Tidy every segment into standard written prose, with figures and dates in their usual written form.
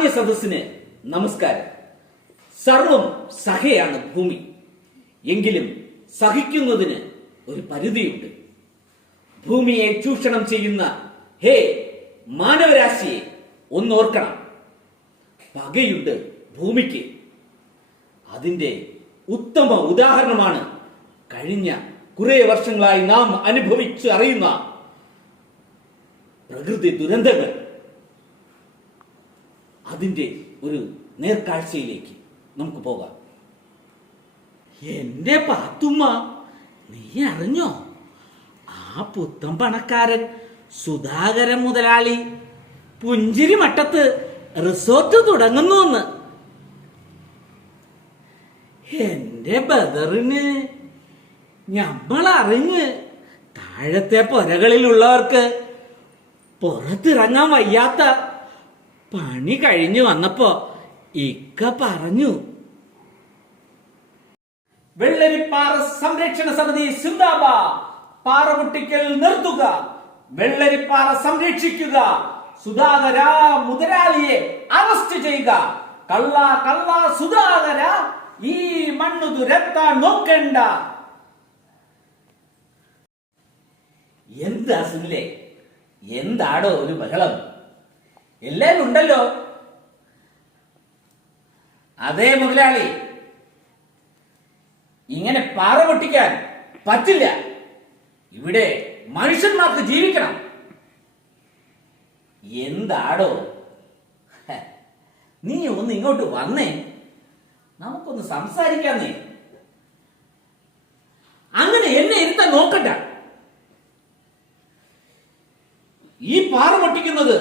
മാന്യ സദസ്സിന് നമസ്കാരം. സർവം സഹയാണ് ഭൂമി. എങ്കിലും സഹിക്കുന്നതിന് ഒരു പരിധിയുണ്ട്. ഭൂമിയെ ചൂഷണം ചെയ്യുന്ന ഹേ മാനവരാശിയെ ഒന്നോർക്കണം. പകയുണ്ട് ഭൂമിക്ക്. അതിന്റെ ഉത്തമ ഉദാഹരണമാണ് കഴിഞ്ഞ കുറെ വർഷങ്ങളായി നാം അനുഭവിച്ച് അറിയുന്ന പ്രകൃതി ദുരന്തങ്ങൾ. അതിന്റെ ഒരു നേർക്കാഴ്ചയിലേക്ക് നമുക്ക് പോകാം. എന്റെ പാത്തുമ്മ, നീ അറിഞ്ഞോ? ആ പുത്തൻ പണക്കാരൻ സുധാകരൻ മുതലാളി പുഞ്ചിരി മട്ടത്ത് റിസോർട്ട് തുടങ്ങുന്നു. എന്റെ ബദറിന് ഞമ്മളറിഞ്ഞ് താഴത്തെ പുരകളിലുള്ളവർക്ക് പുറത്തിറങ്ങാൻ വയ്യാത്ത പണി കഴിഞ്ഞു വന്നപ്പോ ഇക്ക പറഞ്ഞു, വെള്ളരിപ്പാറ സംരക്ഷണ സമിതി സിന്ദാബാ, പാറ പൊട്ടിക്കൽ നിർത്തുക, വെള്ളരിപ്പാറ സംരക്ഷിക്കുക, സുധാകര മുതലാളിയെ അറസ്റ്റ് ചെയ്യുക, കള്ള കള്ള സുധാകര ഈ മണ്ണു തുരത്താൻ നോക്കണ്ട. എന്താ സുനിലെ, എന്താടോ ഒരു ബഹളം? എല്ലാരും ഉണ്ടല്ലോ. അതേ മുതലാളി, ഇങ്ങനെ പാറ പൊട്ടിക്കാൻ പറ്റില്ല. ഇവിടെ മനുഷ്യന്മാർക്ക് ജീവിക്കണം. എന്താടോ, നീ ഒന്ന് ഇങ്ങോട്ട് വന്നേ, നമുക്കൊന്ന് സംസാരിക്കാന്നേ. അങ്ങനെ എന്നെ ഇരുത്താൻ നോക്കണ്ട. ഈ പാറ പൊട്ടിക്കുന്നത്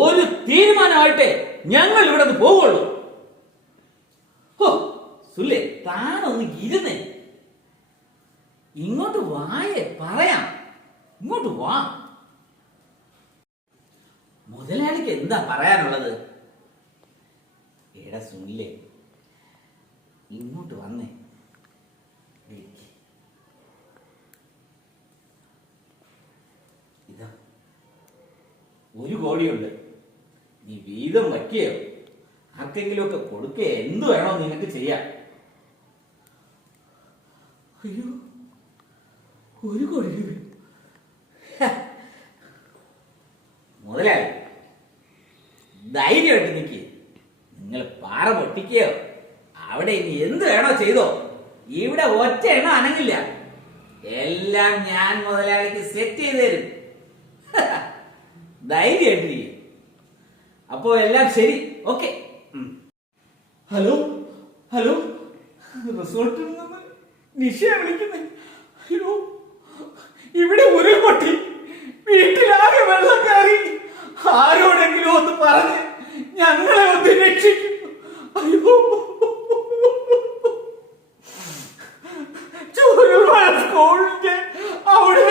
ഒരു തീരുമാനമായിട്ടേ ഞങ്ങൾ ഇവിടെ നിന്ന് പോവുള്ളൂ. സുല്ലേ, താനൊന്ന് ഇരുന്നേ. ഇങ്ങോട്ട് വായേ, പറയാം. ഇങ്ങോട്ട് വാ. മുതലാളിക്ക് എന്താ പറയാനുള്ളത്? എടാ സുനിലേ, ഇങ്ങോട്ട് വന്നേ. ഇതാ 1 കോടിയുണ്ട്. നീ വീതം വയ്ക്കുകയോ ആർക്കെങ്കിലും ഒക്കെ കൊടുക്കുകയോ എന്ത് വേണോ നിനക്ക് ചെയ്യാം. അയ്യോ, 1 കോടി രൂപ! മുതലാളി, ധൈര്യമായിട്ട് നിൽക്കുക. നിങ്ങൾ പാറ പൊട്ടിക്കുകയോ അവിടെ ഇനി എന്ത് വേണോ ചെയ്തോ. ഇവിടെ ഒറ്റ എണ്ണം അനങ്ങില്ല. എല്ലാം ഞാൻ മുതലാളിക്ക് സെറ്റ് ചെയ്ത് തരും. ധൈര്യമായിട്ടിരിക്കും. അപ്പോ എല്ലാം ശരി. ഓക്കെ. ഹലോ ഹലോ, റിസോർട്ടിൽ നിന്ന് നിഷയെ വിളിക്കുന്നേ. അയ്യോ, ഇവിടെ ഉരുൾപൊട്ടി, വീട്ടിലാകെ വെള്ളം കയറി. ആരോടെങ്കിലും ഒന്ന് പറഞ്ഞ് ഞങ്ങളെ ഒന്ന് രക്ഷിക്കും. അയ്യോ, സ്കൂളിന്റെ അവിടെ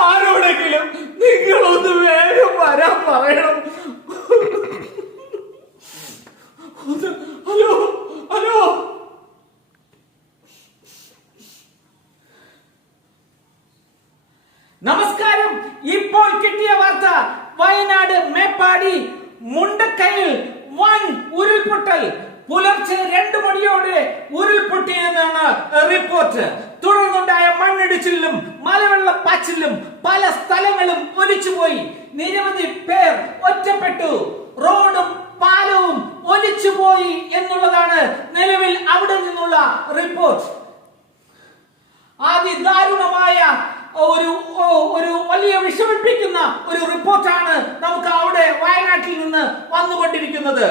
ആരോടെങ്കിലും നിങ്ങളൊന്ന് വേഗം വരാൻ പറയണം. Hello hello. നമസ്കാരം. ഇപ്പോൾ കിട്ടിയ വാർത്ത, വയനാട് മേപ്പാടി മുണ്ടക്കയിൽ വൻ ഉരുൾപൊട്ടൽ. പുലർച്ചെ 2 മണിയോടെ ഉരുൾപൊട്ടിയെന്നാണ് റിപ്പോർട്ട്. തുടർന്നുണ്ടായ മണ്ണിടിച്ചിലും മലവെള്ളപ്പാച്ചിലും പല സ്ഥലങ്ങളും ഒലിച്ചുപോയി. നിരവധി പേർ ഒറ്റപ്പെട്ടു. റോഡും പാലവും ഒലിച്ചുപോയി എന്നുള്ളതാണ് നിലവിൽ അവിടെ നിന്നുള്ള റിപ്പോർട്ട്. അതിദാരുണമായ ഒരു വലിയ വിഷമിപ്പിക്കുന്ന ഒരു റിപ്പോർട്ടാണ് നമുക്ക് അവിടെ വയനാട്ടിൽ നിന്ന് വന്നുകൊണ്ടിരിക്കുന്നത്.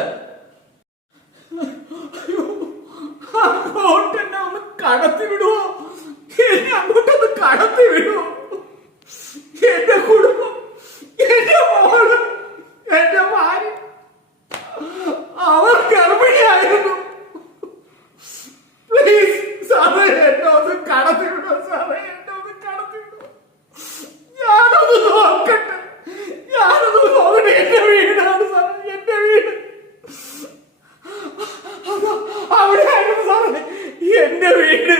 അങ്ങോട്ടെന്നെ ഒന്ന് കടത്തി വിടുവോ? അങ്ങോട്ടൊന്ന് കടത്തി വിടുവോ? എന്റെ കുടുംബം, എന്റെ മോള്, എന്റെ ഭാര്യ, അവർ ഗർഭിണിയായിരുന്നു. പ്ലീസ് സാറേ, എന്നെ ഒന്ന് കടത്തി വിടുവോ? സാറേ, എന്നെ ഒന്ന് കടത്തി വിടുവോ? ഞാനൊന്ന് നോക്കട്ടെ, ഞാനൊന്ന് നോക്കട്ടെ. എന്റെ വീടാണ് സാറേ, എന്റെ വീട് അവിടെയായിരുന്നു സാറേ, എന്റെ വീട്.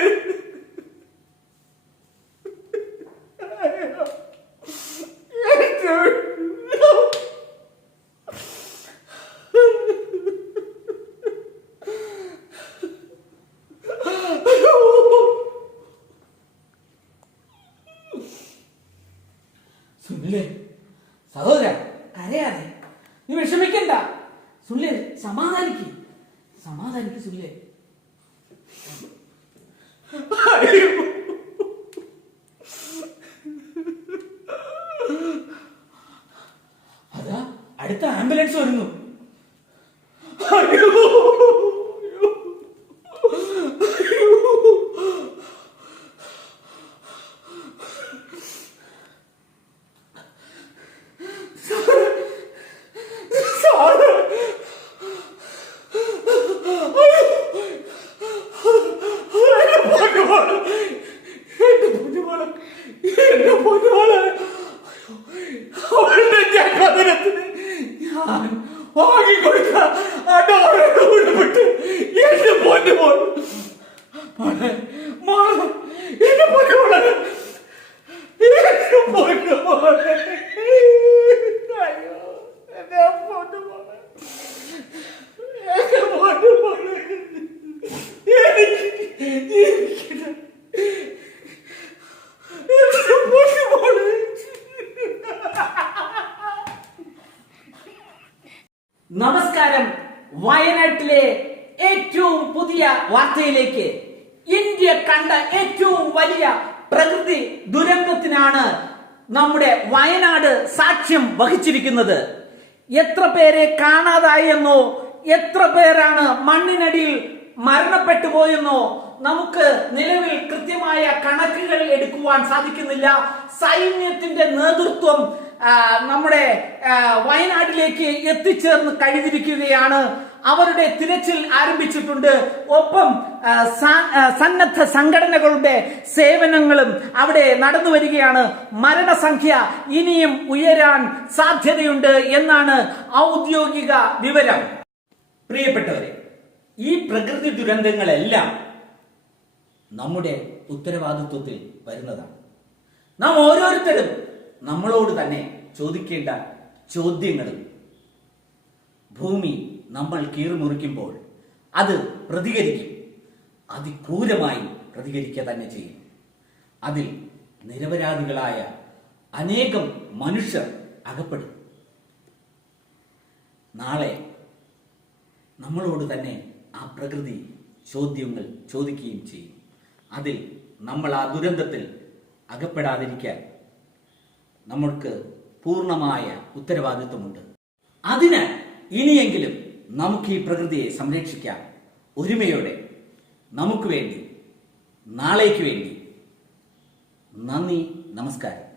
പേടിക്കണ്ട സുല്ലേ, സമാധാനിക്ക് സുല്ലേ. അതാ അടുത്ത ആംബുലൻസ് വരുന്നു. നമസ്കാരം. വയനാട്ടിലെ ഏറ്റവും പുതിയ വാർത്തയിലേക്ക്. ഇന്ത്യ കണ്ട ഏറ്റവും വലിയ പ്രകൃതി ദുരന്തത്തിനാണ് നമ്മുടെ വയനാട് സാക്ഷ്യം വഹിച്ചിരിക്കുന്നത്. എത്ര പേരെ കാണാതായെന്നോ എത്ര പേരാണ് മണ്ണിനടിയിൽ മരണപ്പെട്ടു പോയെന്നോ നമുക്ക് നിലവിൽ കൃത്യമായ കണക്കുകൾ എടുക്കുവാൻ സാധിക്കുന്നില്ല. സൈന്യത്തിന്റെ നേതൃത്വം നമ്മുടെ വയനാട്ടിലേക്ക് എത്തിച്ചേർന്ന് കഴിഞ്ഞിരിക്കുകയാണ്. അവരുടെ തിരച്ചിൽ ആരംഭിച്ചിട്ടുണ്ട്. ഒപ്പം സന്നദ്ധ സംഘടനകളുടെ സേവനങ്ങളും അവിടെ നടന്നു വരികയാണ്. മരണസംഖ്യ ഇനിയും ഉയരാൻ സാധ്യതയുണ്ട് എന്നാണ് ഔദ്യോഗിക വിവരം. പ്രിയപ്പെട്ടവരെ, ഈ പ്രകൃതി ദുരന്തങ്ങളെല്ലാം നമ്മുടെ ഉത്തരവാദിത്വത്തിൽ വരുന്നതാണ്. നാം ഓരോരുത്തരും നമ്മളോട് തന്നെ ചോദിക്കേണ്ട ചോദ്യങ്ങളും. ഭൂമി നമ്മൾ കീറിമുറിക്കുമ്പോൾ അത് പ്രതികരിക്കും, അതിക്രൂരമായി പ്രതികരിക്കുക തന്നെ ചെയ്യും. അതിൽ നിരപരാധികളായ അനേകം മനുഷ്യർ അകപ്പെടും. നാളെ നമ്മളോട് തന്നെ ആ പ്രകൃതി ചോദ്യങ്ങൾ ചോദിക്കുകയും ചെയ്യും. അതിൽ നമ്മൾ ആ ദുരന്തത്തിൽ അകപ്പെടാതിരിക്കാൻ നമ്മൾക്ക് പൂർണ്ണമായ ഉത്തരവാദിത്വമുണ്ട്. അതിന് ഇനിയെങ്കിലും നമുക്ക് ഈ പ്രകൃതിയെ സംരക്ഷിക്കാം. ഒരുമയോടെ നമുക്ക് വേണ്ടി, നാളേക്ക് വേണ്ടി. നന്ദി, നമസ്കാരം.